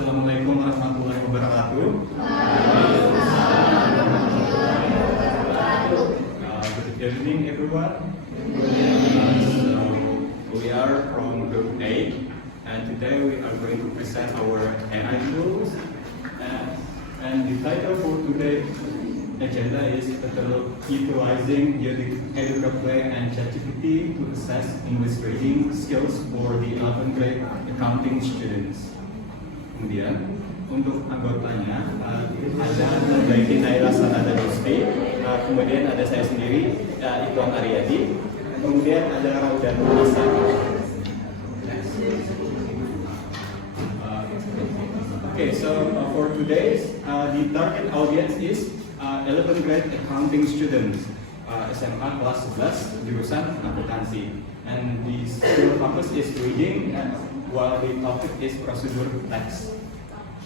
Assalamualaikum warahmatullahi wabarakatuh. Good evening, everyone. So we are from Group A, and today we are going to present our AI tools. And the title for today's agenda is utilizing EducaPlay and ChatGPT to assess English reading skills for the 11th grade accounting students. Kemudian untuk anggotanya ada Baiki Naila Sanada Rusdi, kemudian ada saya sendiri Iqbal Aryadi, kemudian ada Raudan Nisa. Okay, so for today's the target audience is 11th grade accounting students, SMA kelas 11 jurusan akuntansi, and the skill focus is reading, while the topic is procedure text.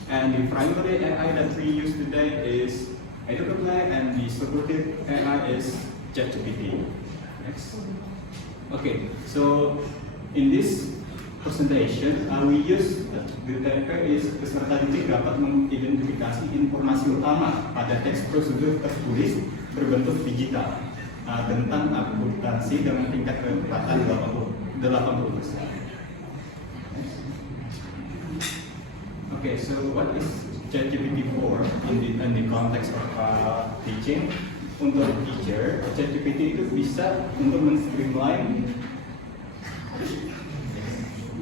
And the primary AI that we use today is EducaPlay, and the supportive AI is ChatGPT. Next. Okay, so in this presentation, we use the TP is peserta didik dapat mengidentifikasi informasi utama pada teks prosedur tertulis berbentuk digital tentang akuntansi dengan tingkat kecepatan 80%. Okay, so what is ChatGPT for in the context of teaching? Untuk teacher, ChatGPT itu bisa untuk men-streamline.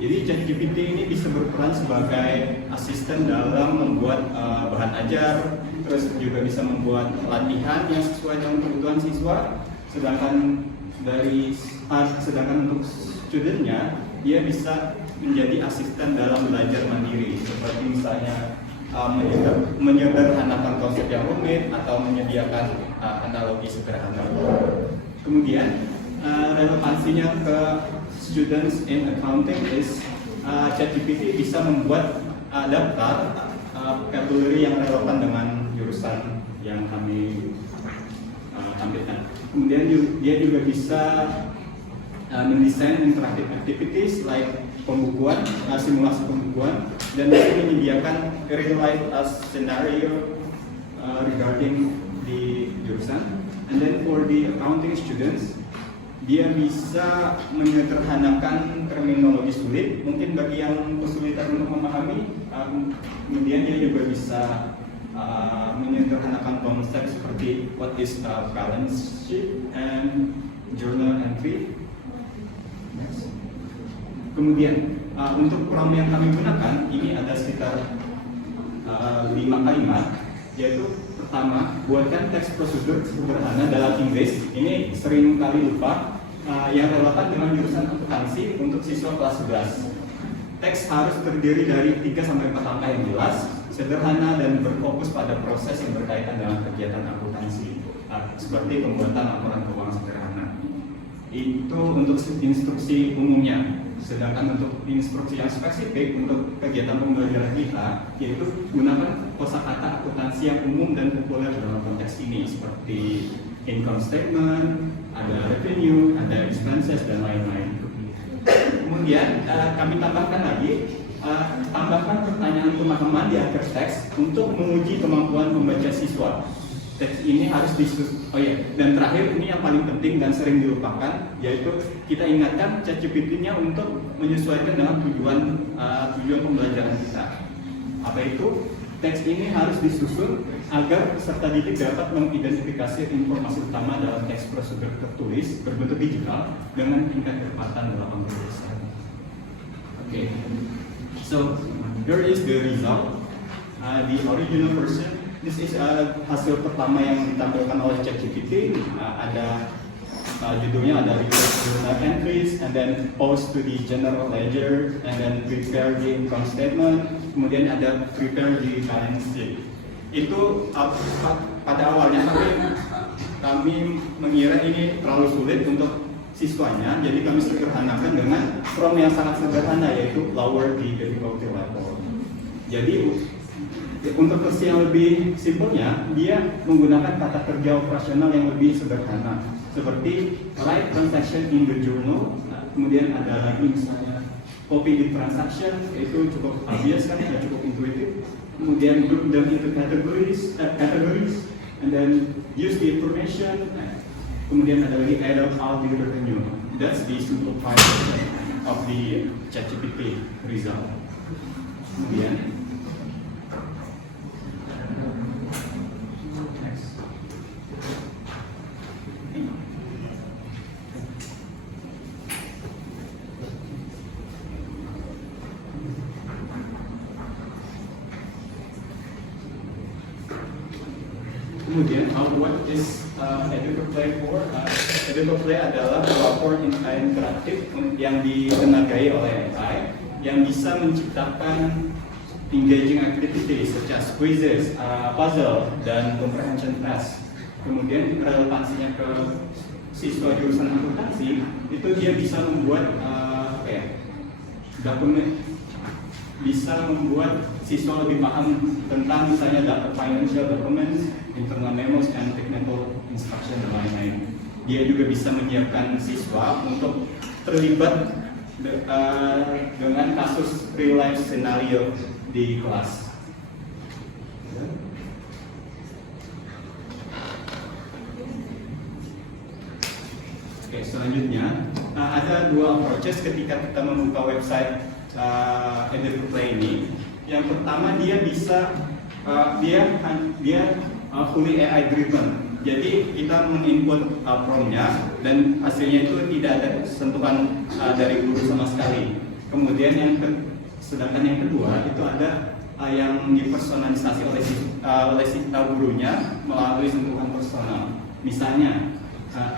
Jadi ChatGPT ini bisa berperan sebagai asisten dalam membuat bahan ajar, terus juga bisa membuat latihan yang sesuai dengan kebutuhan siswa. Sedangkan untuk studentnya, dia bisa menjadi asisten dalam belajar mandiri, seperti misalnya menyederhanakan konsep yang rumit atau menyediakan analogi sederhana. Kemudian relevansinya ke students in accounting is ChatGPT bisa membuat daftar vocabulary yang relevan dengan jurusan yang kami tampilkan. Kemudian dia juga bisa mendesain interactive activities like pembukuan, simulasi pembukuan, dan bisa menyediakan real life scenario regarding the jurusan. And then for the accounting students, dia bisa menyederhanakan terminologi sulit, mungkin bagi yang kesulitan untuk memahami. Kemudian dia juga bisa menyederhanakan konsep seperti what is balance sheet and journal entry. Kemudian untuk prompt yang kami gunakan ini ada sekitar 5 kalimat, yaitu pertama, buatkan teks prosedur sederhana dalam Inggris. Ini sering kali lupa, yang relevan dengan jurusan akuntansi untuk siswa kelas 11. Teks harus terdiri dari 3-4 angka yang jelas, sederhana, dan berfokus pada proses yang berkaitan dengan kegiatan akuntansi, seperti pembuatan laporan keuangan sederhana. Itu untuk instruksi umumnya. Sedangkan untuk instruksi yang spesifik untuk kegiatan pembelajaran kita, yaitu gunakan kosakata akuntansi yang umum dan populer dalam konteks ini, seperti income statement, ada revenue, ada expenses, dan lain-lain. Kemudian kami tambahkan lagi, tambahkan pertanyaan pemahaman di akhir teks untuk menguji kemampuan membaca siswa. Teks ini harus dan terakhir ini yang paling penting dan sering dilupakan, yaitu kita ingatkan ChatGPT-nya untuk menyesuaikan dengan tujuan pembelajaran kita. Apa itu? Teks ini harus disusun agar peserta didik dapat mengidentifikasi informasi utama dalam teks prosedur tertulis berbentuk digital dengan tingkat kecepatan 80%. Okay. So here is the result. The original version. This is hasil pertama yang ditampilkan oleh ChatGPT. Ada judulnya ada request journal entries, and then post to the general ledger, and then prepare the income statement. Kemudian ada prepare the balance sheet. Itu pada awalnya kami mengira ini terlalu sulit untuk siswanya, jadi kami sederhanakan dengan prompt yang sangat sederhana, yaitu lower the difficulty level. Jadi untuk versi yang lebih simpelnya, dia menggunakan kata kerja operasional yang lebih sederhana, seperti write transaction in the journal. Kemudian ada lagi misalnya copy the transaction, itu cukup obvious kan, ya cukup intuitif. Kemudian group them into categories, and then use the information. Kemudian ada lagi add up all the revenue. That's the simplified version of the ChatGPT result. Kemudian what is EducaPlay for? EducaPlay adalah platform interaktif yang ditenagai oleh AI yang bisa menciptakan engaging activities such as quizzes, puzzle, dan comprehension test. Kemudian relevansinya ke siswa jurusan akuntansi itu dia bisa membuat dokumen, bisa membuat siswa lebih paham tentang misalnya data financial documents, internal memos, and technical instruction dan lain-lain. Dia juga bisa menyiapkan siswa untuk terlibat dengan kasus real life scenario di kelas. Oke, selanjutnya ada dua approaches ketika kita membuka website EducaPlay ini. Yang pertama, dia bisa fully AI driven. Jadi kita menginput prompt-nya dan hasilnya itu tidak ada sentuhan dari guru sama sekali. Kemudian sedangkan yang kedua itu ada yang dipersonalisasi oleh gurunya melalui sentuhan personal. Misalnya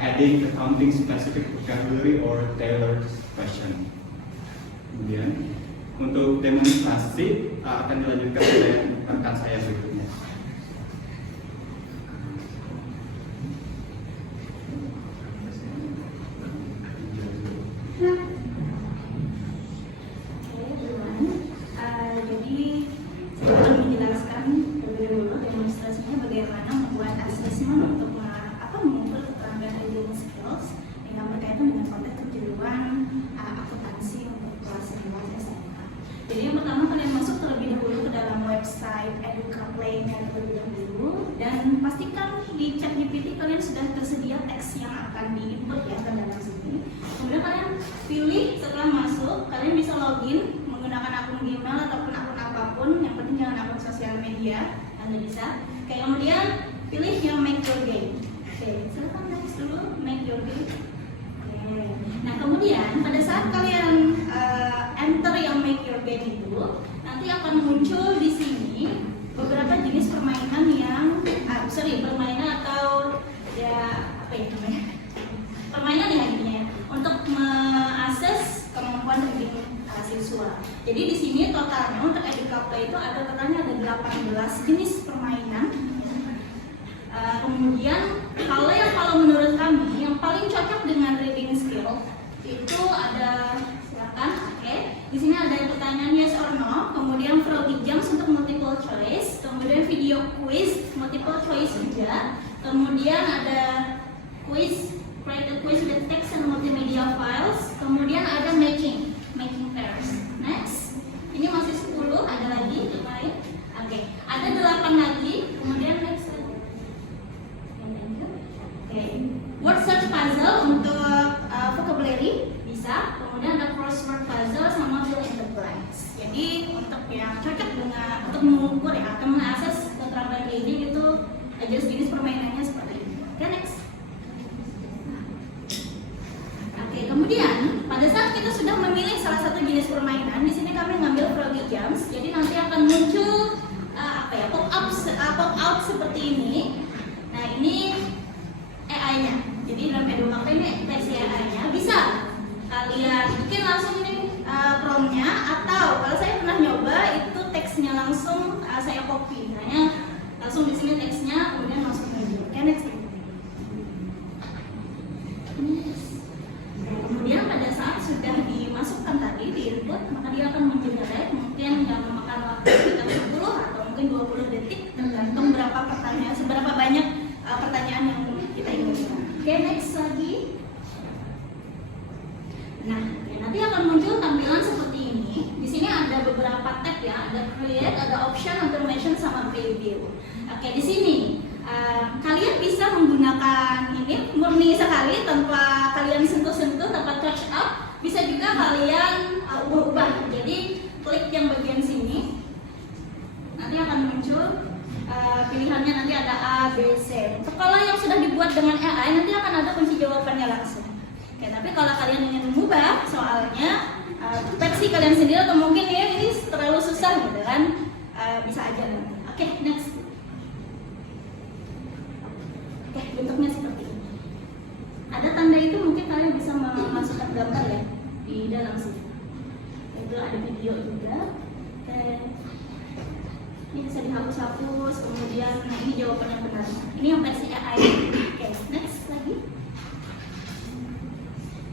adding accounting specific vocabulary or tailored question. Kemudian untuk demonstrasi akan dilanjutkan oleh rekan saya berikutnya. Jadi saya akan menjelaskan terlebih dulu demonstrasinya bagaimana membuat asesmen untuk mengukur keterampilan reading skills yang berkaitan dengan konteks kejuruan akuntansi untuk kelas 11 SMA. Jadi yang pertama, kalian masuk terlebih dahulu ke dalam website EducaPlay-nya terlebih dahulu dan pastikan di ChatGPT kalian sudah tersedia teks yang akan diinput ya ke dalam sini. Kemudian kalian pilih, setelah masuk kalian bisa login menggunakan akun Gmail ataupun akun apapun, yang penting jangan akun sosial media, Anda bisa. Oke, kemudian pilih yang make your game. Oke, silakan next dulu, make your game. Oke. Nah, kemudian pada saat kalian enter yang make your game itu, nanti akan muncul di sini beberapa jenis permainan yang permainan atau ya apa ya namanya? Permainan ya intinya ya, untuk mengakses kemampuan reading siswa. Jadi di sini totalnya untuk EducaPlay itu ada totalnya ada 18 jenis permainan. Kemudian kalau menurut kami yang paling cocok dengan reading skill itu ada, silakan. Oke. Di sini ada pertanyaan yes or no, kemudian Froggy Jumps untuk multiple choice, kemudian video quiz multiple choice juga, kemudian ada quiz, create a quiz with text and multimedia files, kemudian ada making pairs. Next, ini masih 10, ada lagi lain. Oke, ada 8 lagi, kemudian next. Oke, word search puzzle untuk vocabulary bisa, kemudian ada crossword puzzle sama fill in the blanks. Jadi untuk yang cocok dengan untuk mengukur ya atau mengakses keterampilan reading itu jenis permainannya seperti ini. Oke, next. Oke, kemudian pada saat kita sudah memilih salah satu jenis permainan, di sini kami mengambil Froggy Jumps. Jadi nanti akan muncul pop out seperti ini. Nah, ini AI-nya. Jadi dalam EducaPlay ini versi AI-nya. Bisa kalian bikin langsung ini prompt-nya, atau kalau saya pernah nyoba itu teksnya langsung saya copy. Misalnya langsung di sini teksnya, kemudian langsung aja. Oke, next. Kemudian pada saat sudah dimasukkan tadi di input, maka dia akan mengenerate, mungkin yang memakan waktu sekitar 10 atau mungkin 20 detik tergantung seberapa banyak pertanyaan yang kita inginkan. Oke, next lagi. Nah, nanti akan muncul tampilan seperti ada option automation sama preview. Oke, di sini kalian bisa menggunakan ini murni sekali tanpa kalian sentuh-sentuh, tanpa touch up. Bisa juga kalian ubah. Jadi klik yang bagian sini, nanti akan muncul pilihannya, nanti ada A, B, C. Untuk kalau yang sudah dibuat dengan AI, nanti akan ada kunci jawabannya langsung. Oke, tapi kalau kalian ingin mengubah soalnya versi kalian sendiri atau mungkin ini terlalu susah gitu kan, bisa aja nanti. Oke, next. Oke, bentuknya seperti ini. Ada tanda itu, mungkin kalian bisa memasukkan gambar ya di dalam sini. Itu ada video juga. Oke. Ini bisa dihapus-hapus, kemudian ini jawaban yang benar. Ini yang versi AI. Oke, next lagi.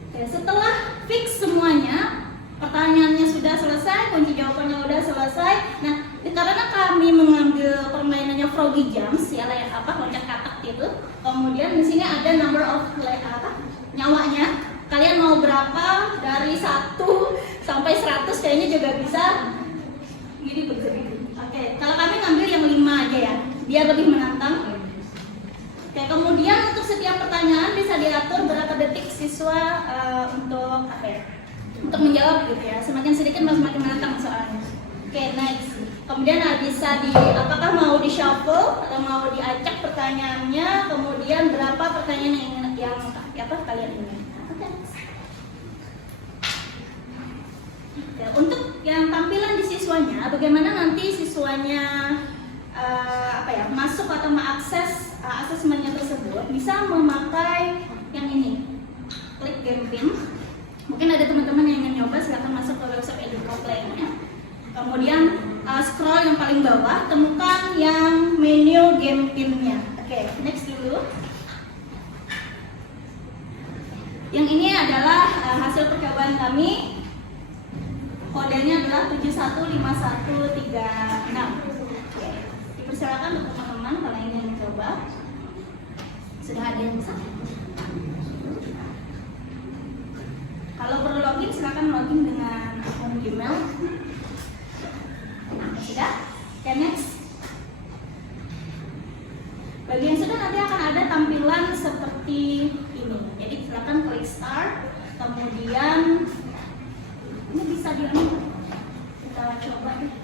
Oke, setelah fix semuanya, pertanyaannya sudah selesai, kunci jawabannya sudah selesai. Nah, karena kami mengambil permainannya Froggy Jumps, ya loncat katak gitu. Kemudian di sini ada number of nyawanya. Kalian mau berapa? Dari 1 sampai 100 kayaknya juga bisa. Gini begini. Oke, kalau kami ngambil yang 5 aja ya, biar lebih menantang. Oke, kemudian untuk setiap pertanyaan bisa diatur berapa detik siswa untuk untuk menjawab gitu ya. Semakin sedikit semakin menantang soalnya. Oke, next. Kemudian bisa apakah mau di shuffle atau mau diacak pertanyaannya, kemudian berapa pertanyaan yang kalian ingin. Oke. Ya, untuk yang tampilan di siswanya, bagaimana nanti siswanya masuk atau mengakses asesmennya tersebut, bisa memakai yang ini, klik game pin. Mungkin ada teman-teman yang ingin nyoba, silahkan masuk ke website EducaPlay-nya. Kemudian scroll yang paling bawah, temukan yang menu game pin-nya. Oke, next dulu. Yang ini adalah hasil percobaan kami. Kodenya adalah 715136. Oke, dipersilakan untuk teman-teman kalau ingin mencoba. Sudah ada yang bisa? Kalau perlu login, silakan login dengan akun Gmail. Sudah? Oke, next. Bagi yang sudah, nanti akan ada tampilan seperti ini. Jadi silakan klik start, kemudian ini bisa kita coba deh.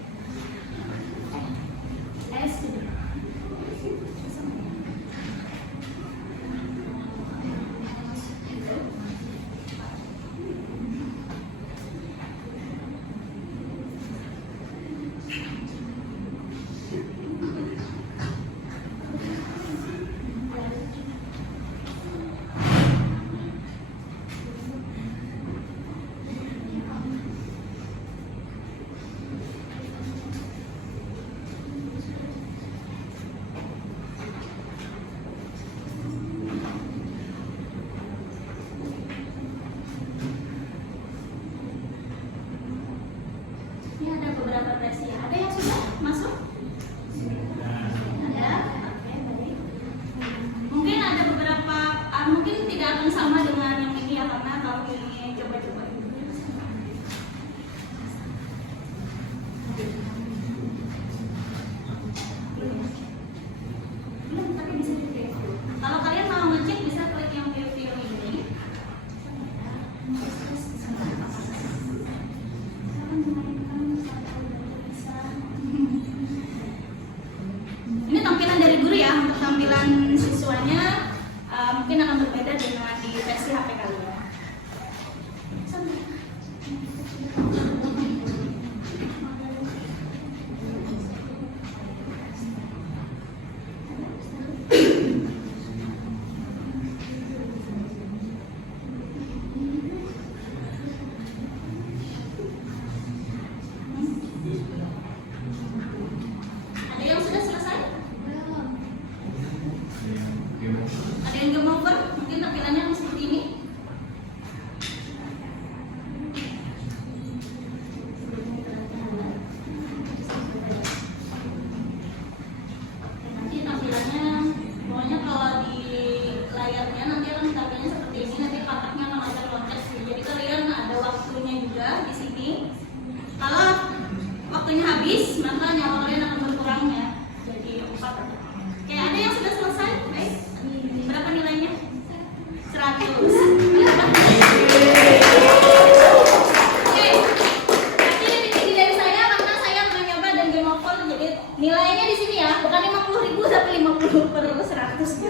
nilainya di sini ya, bukan 50.000 tapi 50 per 100.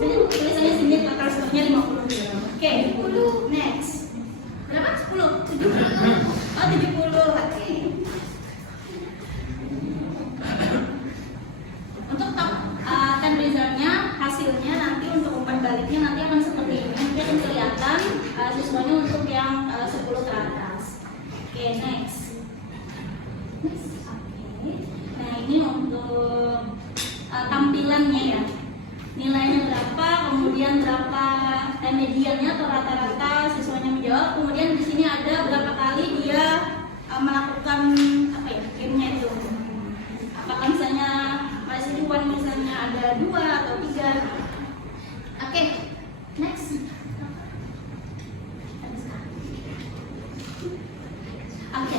Jadi tulisannya sini total skornya 50. Oke, 10 next. Berapa? 10? 70. Oh, 70. Oke. Untuk kan resultnya, hasilnya nanti untuk umpan baliknya nanti akan seperti ini. Nanti akan kelihatan siswanya untuk yang 10 ke atas. Oke, next. Oke. Nah, ini untuk tampilannya ya. Nilainya berapa, kemudian berapa mediannya atau rata-rata siswanya menjawab. Kemudian di sini ada berapa kali dia melakukan apa ya, gamenya itu. Apakah misalnya misalnya ada 2 atau 3. Oke, next. Oke,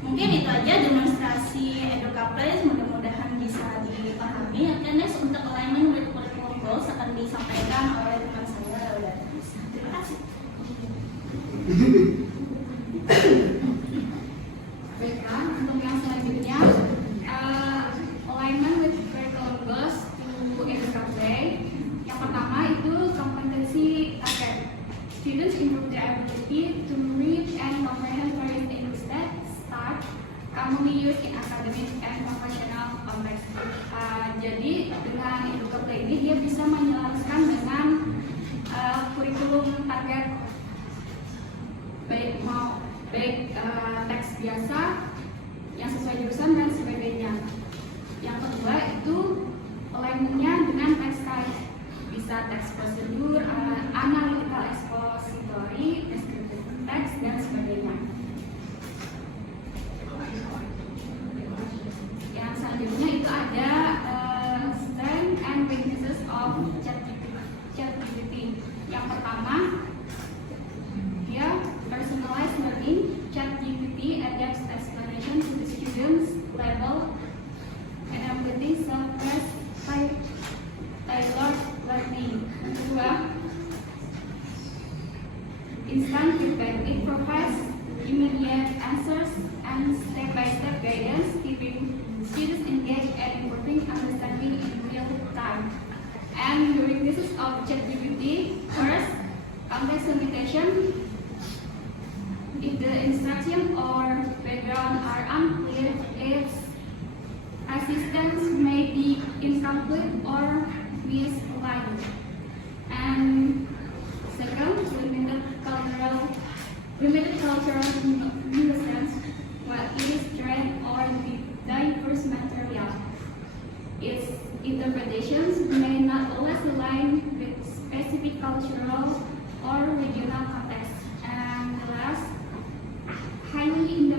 mungkin itu aja demonstrasi EducaPlay, mudah-mudahan bisa dipahami. Oke, next untuk alignment with curriculum goals akan disampaikan oleh teman saya Laura. Terima kasih. Baiklah, untuk yang selanjutnya alignment with curriculum goals to EducaPlay. Yang pertama itu competency target. Students improve their ability to read and comprehend various English texts commonly used in academic and professional context. Jadi dengan EducaPlay ini dia bisa menyelaraskan dengan kurikulum target, baik teks biasa yang sesuai jurusan dan sebagainya. Yang kedua itu alignment-nya dengan teks type, bisa teks prosedur, analytical expository, descriptive text dan sebagainya. Yang selanjutnya itu ada strength and weaknesses of ChatGPT. Yang pertama, dia personalized learning. ChatGPT adapts explanation to the students' level and ability self-paced tailored learning. Kedua, instant feedback. It provides immediate answers and step-by-step guidance, keeping students engaged and improving understanding in real time. And the weaknesses of ChatGPT: first, context limitation. If the instruction or background are unclear, its assistance may be incomplete or misaligned. And second, limited cultural nuisance, while it is trained on diverse material. Its interpretations may not always align with specific cultural or regional context. And the last, highly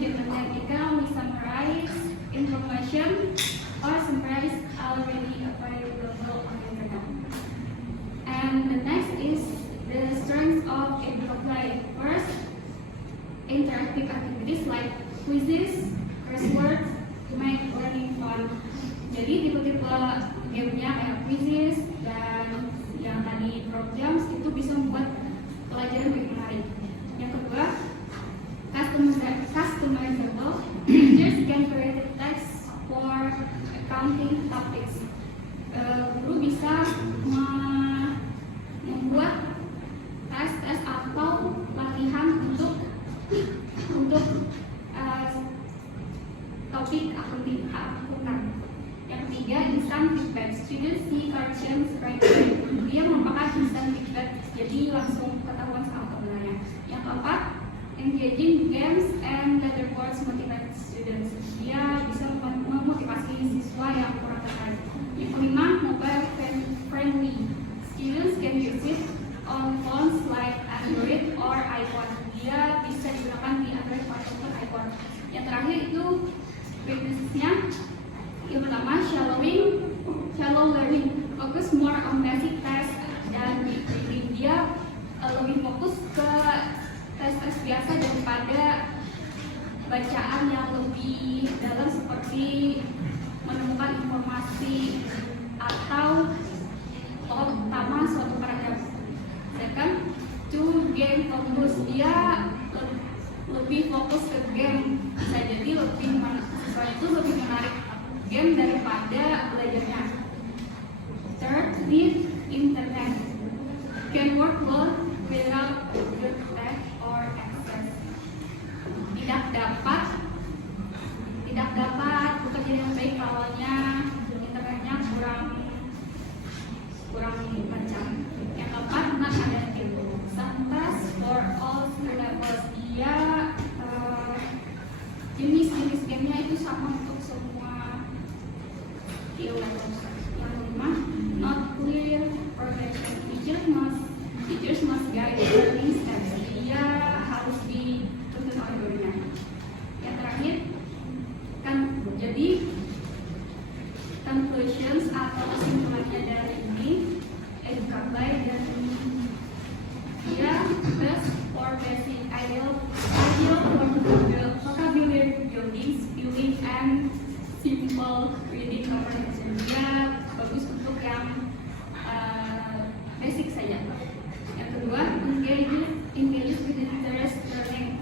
dependent. It can only summarize information or summarize already available on the internet. And the next is the strengths of EducaPlay. First, interactive activities like quizzes, crosswords to make learning fun. Jadi tipe-tipe gamenya kayak quizzes dan yang tadi programs itu bisa membuat pelajaran lebih menarik. Yang kedua, customizable. Teachers can create text for accounting topics. Guru bisa membuat tes atau latihan untuk topik akuntan. Yang ketiga, instant feedback. Students see corrections right away. Dia merupakan instant feedback, jadi langsung ketahuan sama kebenarannya. Yang keempat, engaging games and leaderboards motivate students. Dia bisa memotivasi siswa yang kurang tertarik. Yang kelima, mobile friendly. Students can use it on phones like Android or iPhone. Dia bisa digunakan di Android ataupun iPhone. Yang terakhir itu weakness-nya. Yang pertama, shallow learning. Fokus more on basic test dan reading. Dia lebih fokus ke tes biasa daripada bacaan yang lebih dalam seperti menemukan informasi atau tokoh utama suatu paragraf. Second, to game fokus. Dia lebih fokus ke game, bisa jadi siswa itu lebih menarik game daripada belajarnya. Third, need internet. Can work well without good tech or access. Tidak dapat bekerja dengan baik kalau internetnya kurang lancar. Yang keempat, not adaptive. Sometimes for all skill levels. Dia jenis gamenya itu sama untuk semua skill levels. Yang kelima, not clear progression. Teachers must guide learning steps. Dia harus dituntun oleh gurunya. Yang terakhir, jadi conclusions atau kesimpulannya dari ini, educate dan dia best for basic ideal for vocabulary building, spelling, and simple reading comprehension. Dia bagus untuk yang basic saja. Yang kedua, engage with interest learning.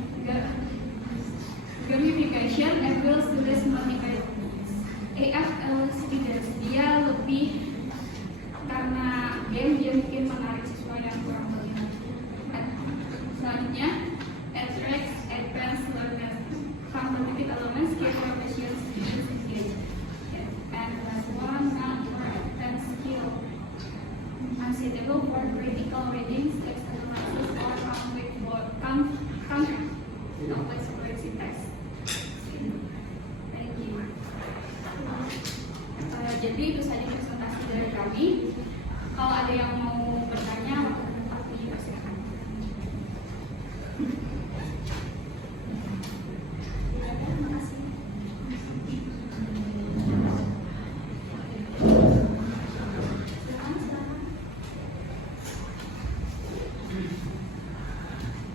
Gamification able students motivate. AFL students, dia lebih karena game dia mungkin menarik siswa yang kurang melihat. Selanjutnya, attracts advanced learners. Competitive elements keep professional students engaged. And the last one, not for advanced skill. Unsuitable for critical readings, text analysis, or complex word syntax. Thank you. Jadi itu saja presentasi dari kami. Kalau ada yang mau bertanya, waktu dipersilakan. Terima kasih.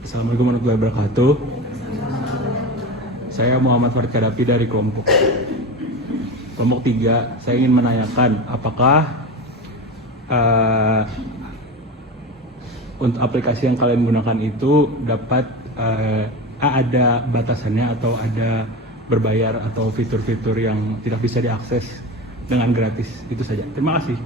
Assalamualaikum warahmatullahi wabarakatuh. Saya Muhammad Farid Kadapi dari kelompok 3. Saya ingin menanyakan apakah untuk aplikasi yang kalian gunakan itu dapat ada batasannya atau ada berbayar atau fitur-fitur yang tidak bisa diakses dengan gratis. Itu saja. Terima kasih.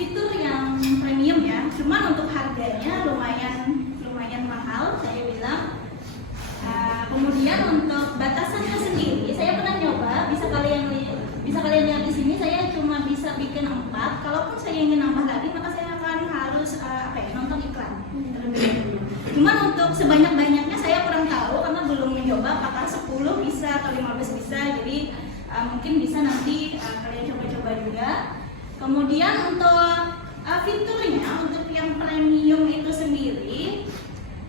Fitur yang premium ya, cuman untuk harganya lumayan mahal saya bilang. Kemudian untuk batasannya sendiri, saya pernah nyoba, bisa kalian lihat di sini, saya cuma bisa bikin 4. Kalaupun saya ingin nambah lagi, maka saya akan harus nonton iklan terlebih dahulu. Cuman untuk sebanyak-banyaknya saya kurang tahu karena belum mencoba apakah 10 bisa atau 15 bisa. Jadi mungkin bisa nanti kalian coba-coba juga. Kemudian untuk fiturnya, untuk yang premium itu sendiri,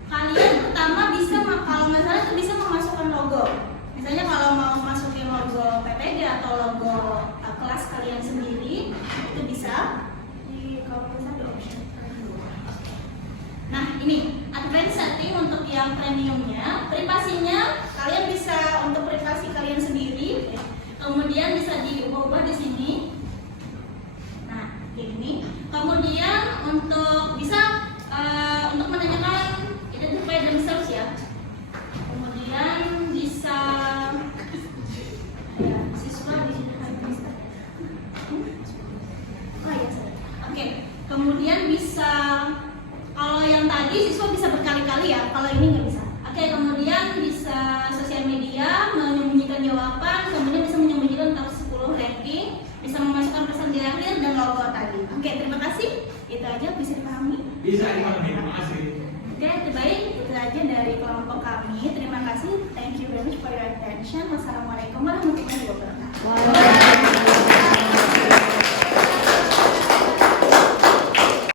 kalian pertama bisa, kalau nggak salah itu bisa memasukkan logo. Misalnya kalau mau masukin logo PPG atau logo kelas kalian sendiri, itu bisa. Kalau nggak salah ada option. Nah ini advanced setting untuk yang premiumnya, privasinya kalian bisa untuk privasi kalian sendiri. Kemudian bisa diubah-ubah di sini. Ini kemudian untuk bisa untuk menanyakan identify themselves ya, kemudian bisa ya, siswa di sini bisa. Oke. Kemudian bisa, kalau yang tadi siswa bisa berkali-kali ya, kalau ini nggak bisa. Oke, kemudian bisa sosial media, menyembunyikan jawaban, kemudian bisa menyembunyikan top 10 ranking, bisa memasukkan pesan di akhir dan logo tadi. Oke, terima kasih. Itu aja, bisa dipahami? Bisa dipahami, terima kasih. Oke, terbaik. Itu aja dari kelompok kami. Terima kasih. Thank you very much for your attention. Wassalamualaikum warahmatullahi wabarakatuh.